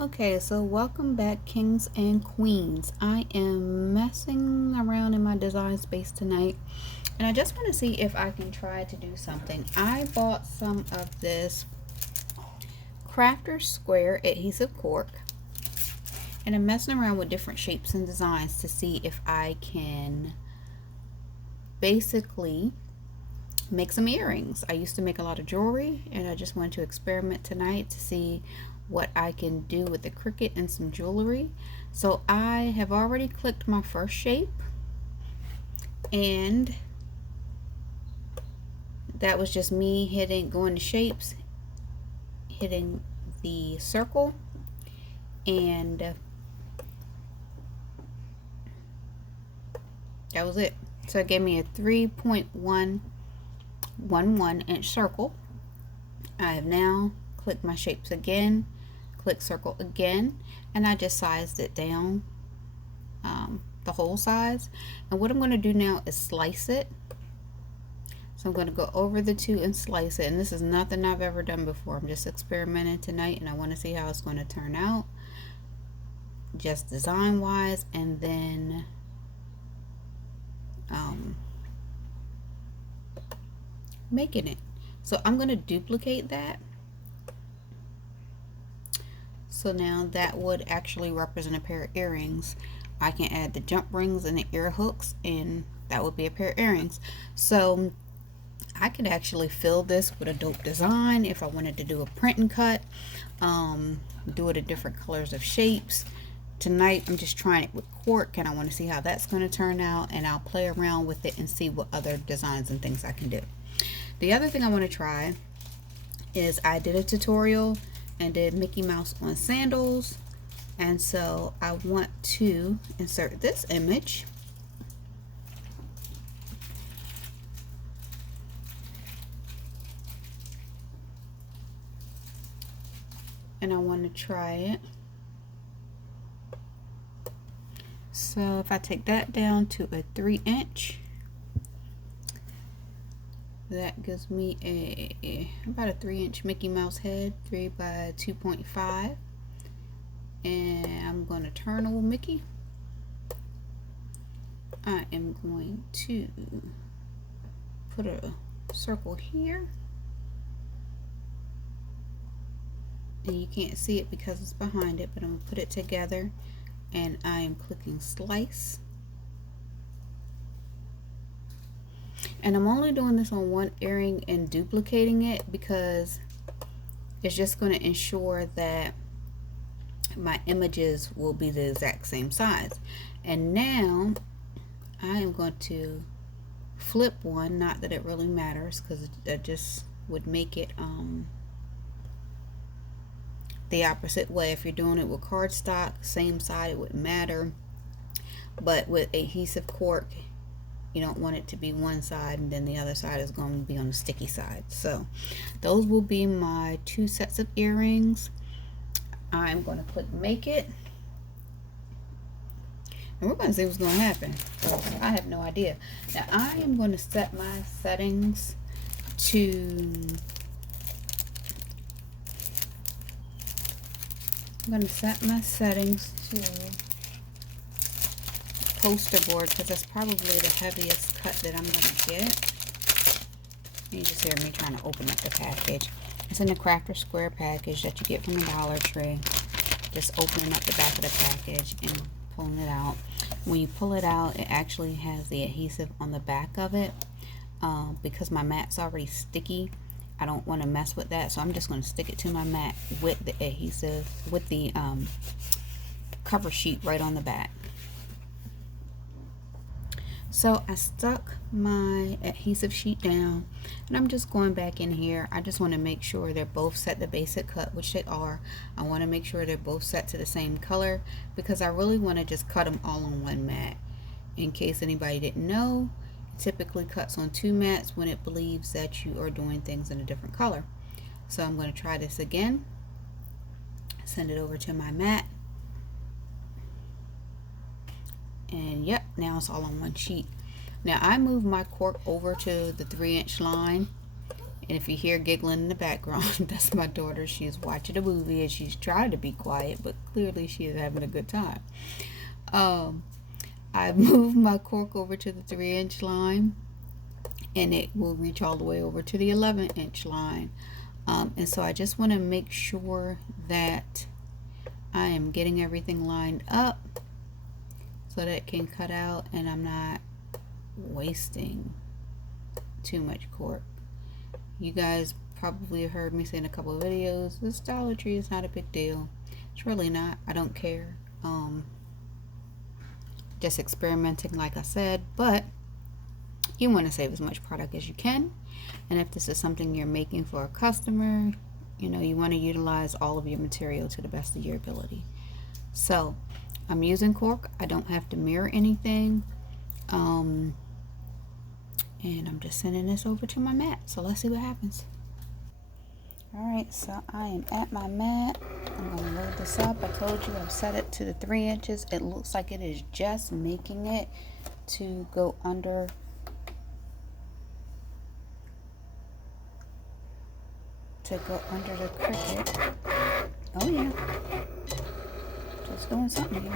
Okay, so welcome back, kings and queens. I am messing around in my design space tonight, and I just want to see if I can try to do something. I bought some of this crafter square adhesive cork, and I'm messing around with different shapes and designs to see if I can basically make some earrings. I used to make a lot of jewelry, and I just wanted to experiment tonight to see what I can do with the Cricut and some jewelry. So I have already clicked my first shape, and that was just me going to shapes, hitting the circle, and that was it. So it gave me a 3.111 inch circle. I have now clicked my shapes again, click circle again, and I just sized it down, the whole size. And what I'm going to do now is slice it. So I'm going to go over the two and slice it, and this is nothing I've ever done before. I'm just experimenting tonight, and I want to see how it's going to turn out, just design wise, and then making it. So I'm going to duplicate that. So now that would actually represent a pair of earrings. I can add the jump rings and the ear hooks, and that would be a pair of earrings. So I could actually fill this with a dope design if I wanted to do a print and cut, do it in different colors of shapes. Tonight I'm just trying it with cork, and I want to see how that's going to turn out, and I'll play around with it and see what other designs and things I can do. The other thing I want to try is I did a tutorial and did Mickey Mouse on sandals, and so I want to insert this image, and I want to try it. So if I take that down to a 3-inch, that gives me about a 3-inch Mickey Mouse head, 3 by 2.5, and I'm going to turn old Mickey. I am going to put a circle here, and you can't see it because it's behind it, but I'm going to put it together, and I am clicking slice. And I'm only doing this on one earring and duplicating it because it's just going to ensure that my images will be the exact same size. And now I am going to flip one, not that it really matters because that just would make it the opposite way. If you're doing it with cardstock, same side, it wouldn't matter, but with adhesive cork, you don't want it to be one side and then the other side is going to be on the sticky side. So those will be my 2 sets of earrings. I'm going to click make it, and we're going to see what's going to happen. So I have no idea. Now I am going to set my settings to, poster board because that's probably the heaviest cut that I'm going to get. You just hear me trying to open up the package. It's in the Crafter Square package that you get from the Dollar Tree. Just opening up the back of the package and pulling it out. When you pull it out, it actually has the adhesive on the back of it. Because my mat's already sticky, I don't want to mess with that, so I'm just going to stick it to my mat with the adhesive, with the cover sheet right on the back. So I stuck my adhesive sheet down, and I'm just going back in here. I just want to make sure they're both set the basic cut, which they are. I want to make sure they're both set to the same color because I really want to just cut them all on one mat. In case anybody didn't know, it typically cuts on 2 mats when it believes that you are doing things in a different color. So I'm going to try this again. Send it over to my mat. And yep, now it's all on one sheet. Now I moved my cork over to the 3-inch line, And if you hear giggling in the background, that's my daughter. She's watching a movie and she's trying to be quiet, but clearly she is having a good time. I moved my cork over to the 3-inch line, and it will reach all the way over to the 11-inch line. And so I just want to make sure that I am getting everything lined up so that it can cut out and I'm not wasting too much cork. You guys probably have heard me say in a couple of videos, this Dollar Tree is not a big deal. It's really not. I don't care. Just experimenting, like I said, but you want to save as much product as you can. And if this is something you're making for a customer, you know, you want to utilize all of your material to the best of your ability. So I'm using cork. I don't have to mirror anything. And I'm just sending this over to my mat. So let's see what happens. Alright, so I am at my mat. I'm going to load this up. I told you I've set it to the 3 inches. It looks like it is just making it to go under the Cricut. Oh yeah. Just doing something here.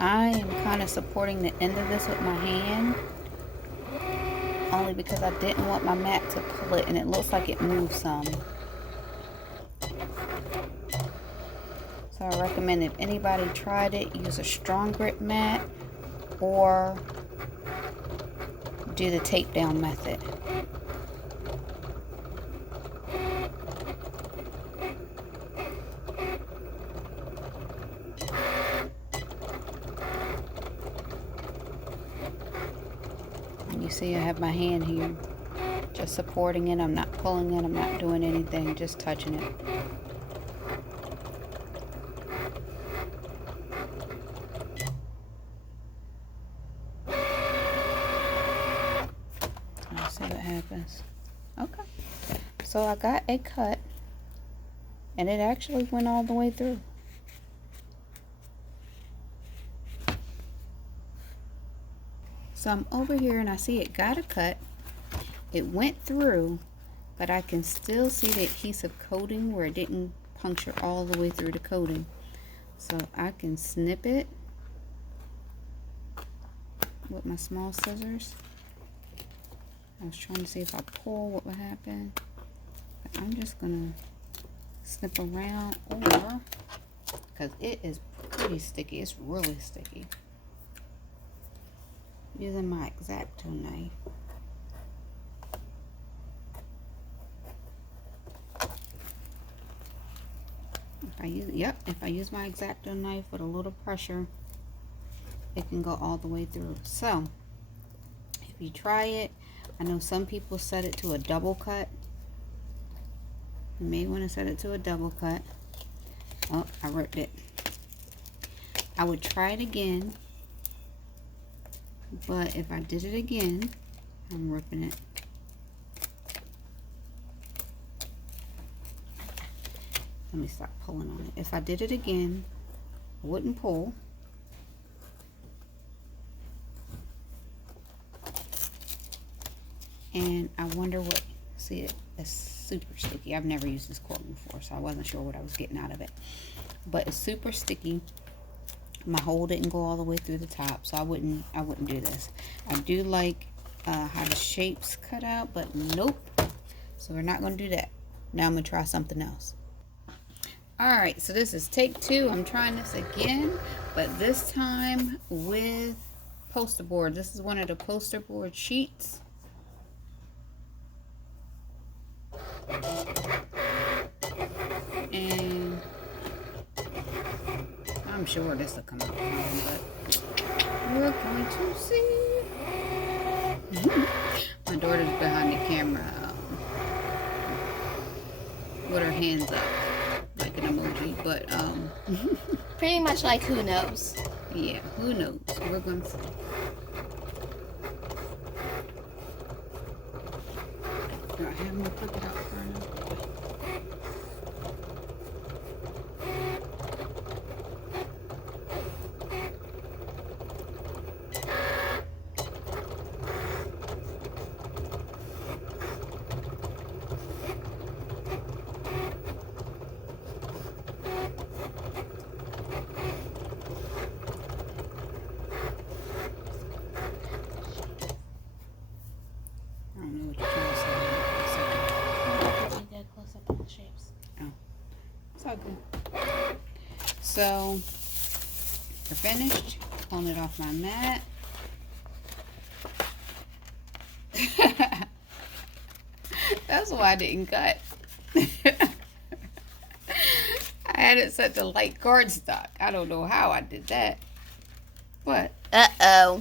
I am kind of supporting the end of this with my hand, only because I didn't want my mat to pull it, and it looks like it moved some. So I recommend, if anybody tried it, use a strong grip mat or do the tape down method. And you see I have my hand here, just supporting it. I'm not pulling it, I'm not doing anything, just touching it. Let's see what happens. Okay, so I got a cut, and it actually went all the way through. So I'm over here and I see it got a cut. It went through, but I can still see the adhesive coating where it didn't puncture all the way through the coating. So I can snip it with my small scissors. I was trying to see if I pull what would happen, but I'm just gonna snip around, or because it is pretty sticky, it's really sticky, using my X-Acto knife. If I use my X-Acto knife with a little pressure, it can go all the way through. So if you try it, I know some people set it to a double cut. You may want to set it to a double cut. Oh, I ripped it. I would try it again, but if I did it again, I'm ripping it. Let me stop pulling on it. If I did it again, I wouldn't pull. And I wonder what, see, it's super sticky. I've never used this cork before, so I wasn't sure what I was getting out of it. But it's super sticky. My hole didn't go all the way through the top, so I wouldn't do this. I do like how the shapes cut out, but nope. So we're not going to do that. Now I'm going to try something else. Alright, so this is take 2. I'm trying this again, but this time with poster board. This is one of the poster board sheets. And I'm sure this will come out fine, but we're going to see. My daughter's behind the camera with her hands up like an emoji, but pretty much like who knows. Yeah, who knows? We're going to see. Do I have more Cricut out far enough? So we're finished. Pulling it off my mat. That's why I didn't cut. I had it set to light cardstock. I don't know how I did that. What? Uh-oh.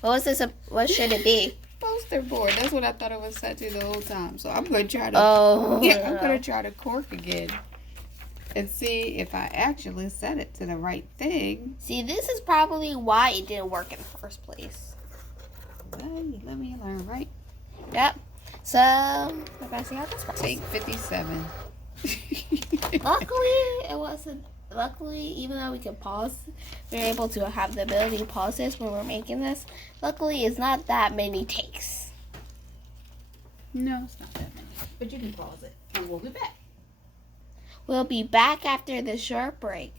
What was this? What should it be? Poster board. That's what I thought it was set to the whole time. So I'm gonna try to. Oh. Yeah, I'm gonna try to cork again and see if I actually set it to the right thing. See, this is probably why it didn't work in the first place. Well, you let me learn, right? Yep. So, we're gonna see how this goes. Take 57. Luckily, it wasn't. Luckily, even though we could pause, we were able to have the ability to pause this when we're making this. Luckily, it's not that many takes. No, it's not that many. But you can pause it, and we'll be back. We'll be back after the short break.